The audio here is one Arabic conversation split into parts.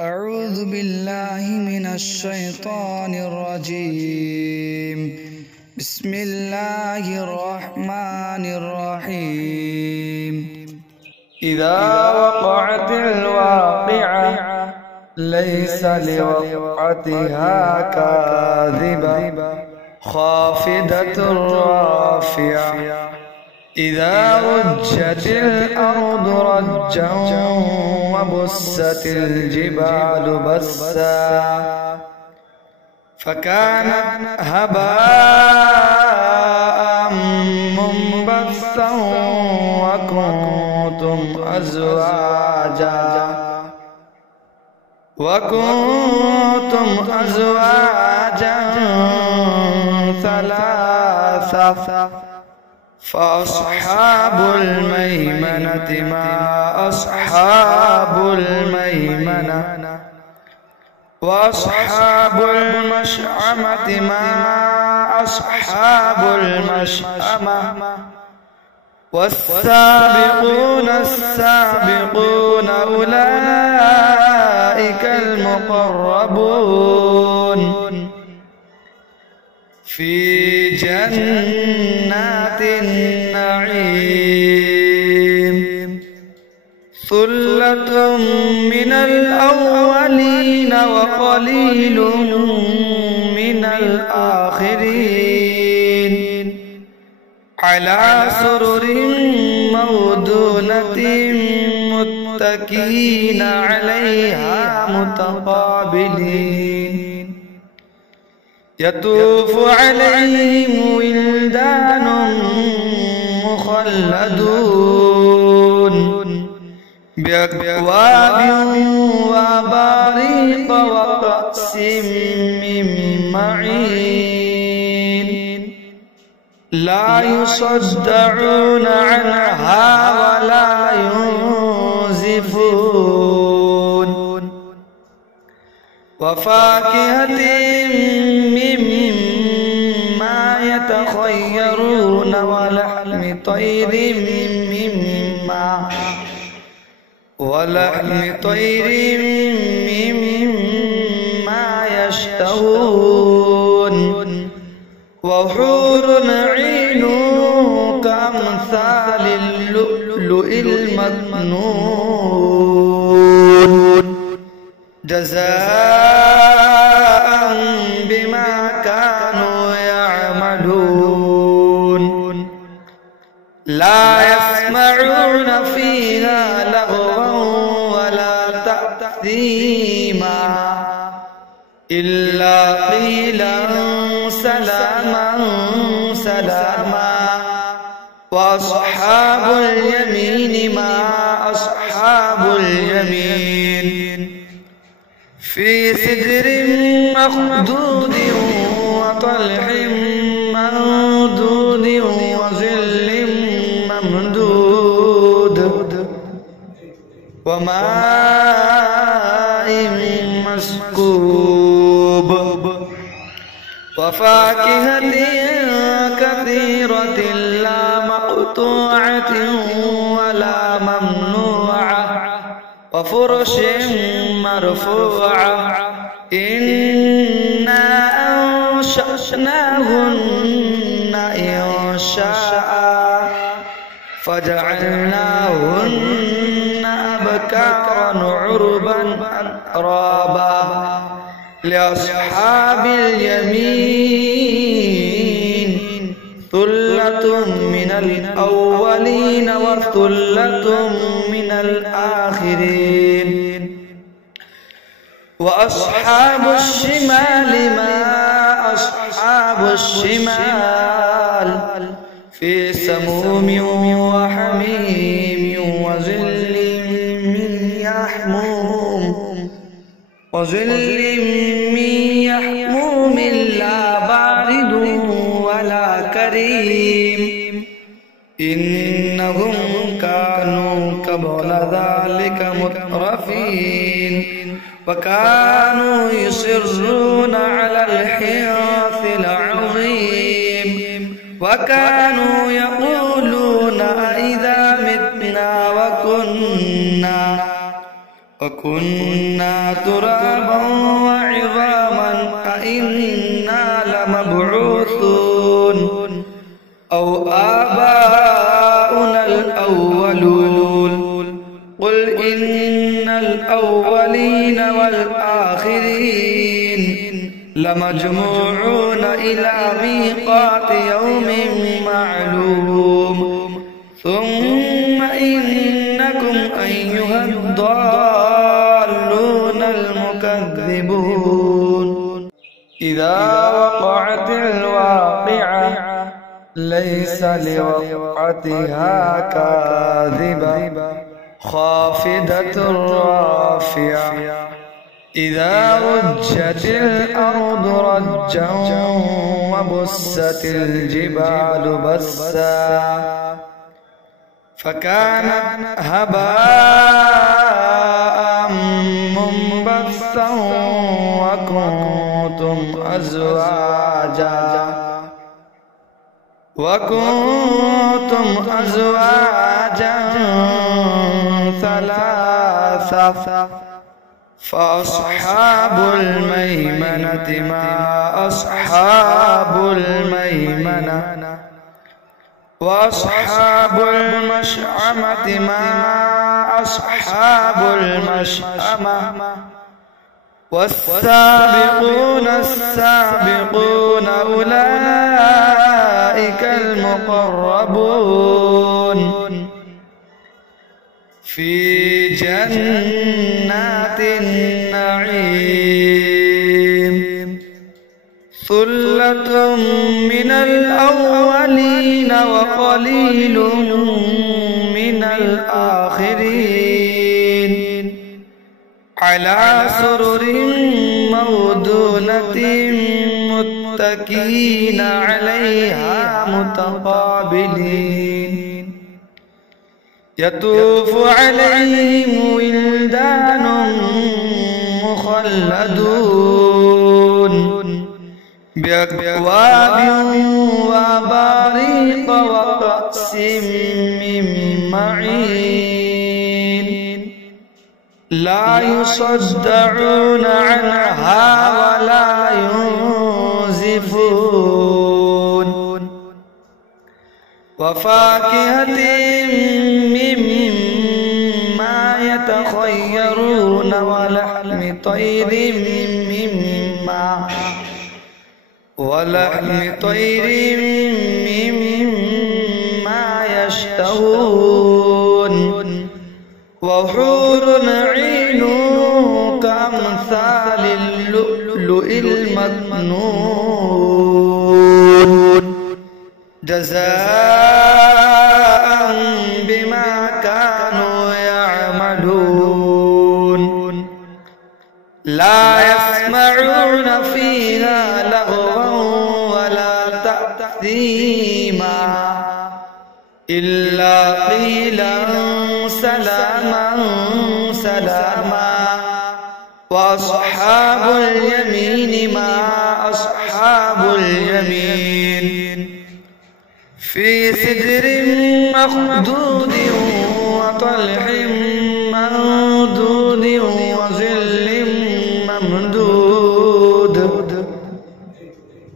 أعوذ بالله من الشيطان الرجيم. بسم الله الرحمن الرحيم. إذا وقعت الواقعة ليس لوقعتها كاذبة خافضة رافعة إذا رجت الأرض رجا وبست الجبال بسا فكانت هباء منبثا وكنتم أزواجا ثلاثة فأصحاب الميمنة ما أصحاب الميمنة وأصحاب المشأمة ما أصحاب المشأمة والسابقون السابقون أولئك المقربون في جنات النعيم ثلة من الأولين وقليل من الآخرين على سرر موضونة متكئين عليها متقابلين يطوف عليهم ولدان مخلدون بأكواب وأباريق وكأس من معين لا يصدعون عنها ولا ينزفون وفاكهة مما يتخيرون ولحم طير مما يشتهون وحور عين كأمثال اللؤلؤ المكنون جزاء بما كانوا يعملون لا يسمعون فيها لغوا ولا تأثيما إلا قيلا سلاما سلاما وأصحاب اليمين ما أصحاب اليمين في سدر مخضود وطلح منضود وظل ممدود وماء مسكوب وفاكهة كثيرة لا مقطوعة ولا ممنوعة وفرش مرفوعة إنا أنشأناهن إنشاء فجعلناهن أبكارا عربا أترابا لأصحاب اليمين ثلة من الأولين وثلة من الآخرين وأصحاب الشمال ما أصحاب الشمال في سموم وحميم وظل من يحموم لا بارد ولا كريم إنهم كانوا قبل ذلك مترفين وكانوا يصرون على الحنث العظيم وكانوا يقولون أئذا متنا وكنا وكنا ترابا وعظاما أئنا لمبعوثون أو آباؤنا الأولون قل إن الأولين والآخرين لمجموعون إلى ميقات يوم معلوم ثم إنكم أيها الضالون المكذبون إذا وقعت الواقعة ليس لوقعتها كاذبة خافضة رافعة إذا رجت الأرض رجا وبست الجبال بسا فكانت هباء منبثا وكنتم أزواجا ثلاثة فأصحاب الميمنة ما أصحاب الميمنة وأصحاب المشأمة ما أصحاب المشأمة والسابقون السابقون أولئك المقربون في جنات النعيم ثلة من الأولين وقليل من الآخرين على سرر موضونة متكئين عليها متقابلين يطوف عليهم ولدان مخلدون بأكواب وأباريق وكأس من معين لا يصدعون عنها ولا ينزفون وفاكهة مما يتخيرون ولحم طير مما يشتهون وحور عين كأمثال اللؤلؤ المكنون جزاء بما كانوا يعملون لا يسمعون فيها لغوا ولا تأثيما إلا قيلا سلاما سلاما وأصحاب اليمين ما أصحاب اليمين في سدر مخضود وطلح منضود وظل ممدود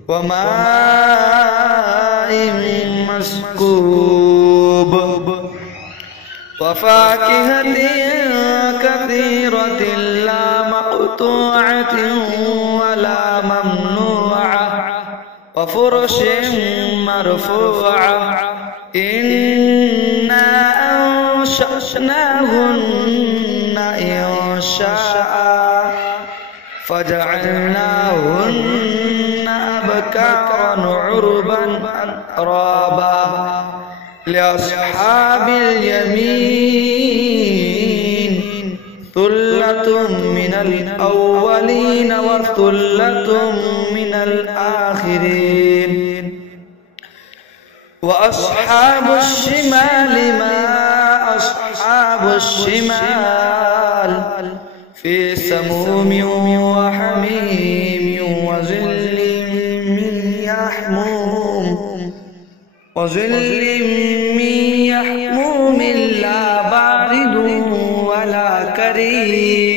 وماء مسكوب وفاكهة كثيرة لا مقطوعة ولا ممنوعة وفرش مرفوعة إنا أنشأناهن إنشاء فجعلناهن أبكارا عربا أترابا لأصحاب اليمين ثلة من الأولين وثلة من الآخرين وأصحاب الشمال ما أصحاب الشمال في سموم وحميم وظل من يحموم لا بارد ولا كريم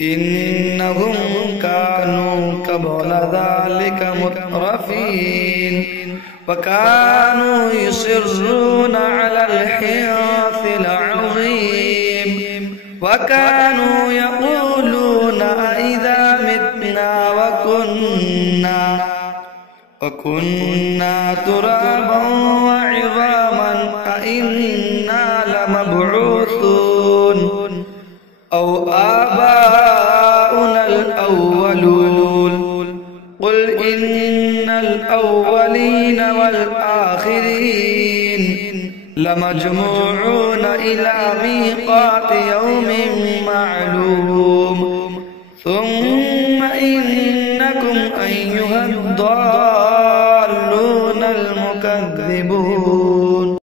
إنهم كانوا قبل ذلك مترفين وكانوا يصرون على الحنث العظيم وكانوا يقولون أئذا متنا وكنا ترابا وعظاما أئنا لمبعوثون أو آباؤنا الأولون قل إن الأولين والآخرين لمجموعون إلى ميقات يوم معلوم ثم إنكم أيها الضالون المكذبون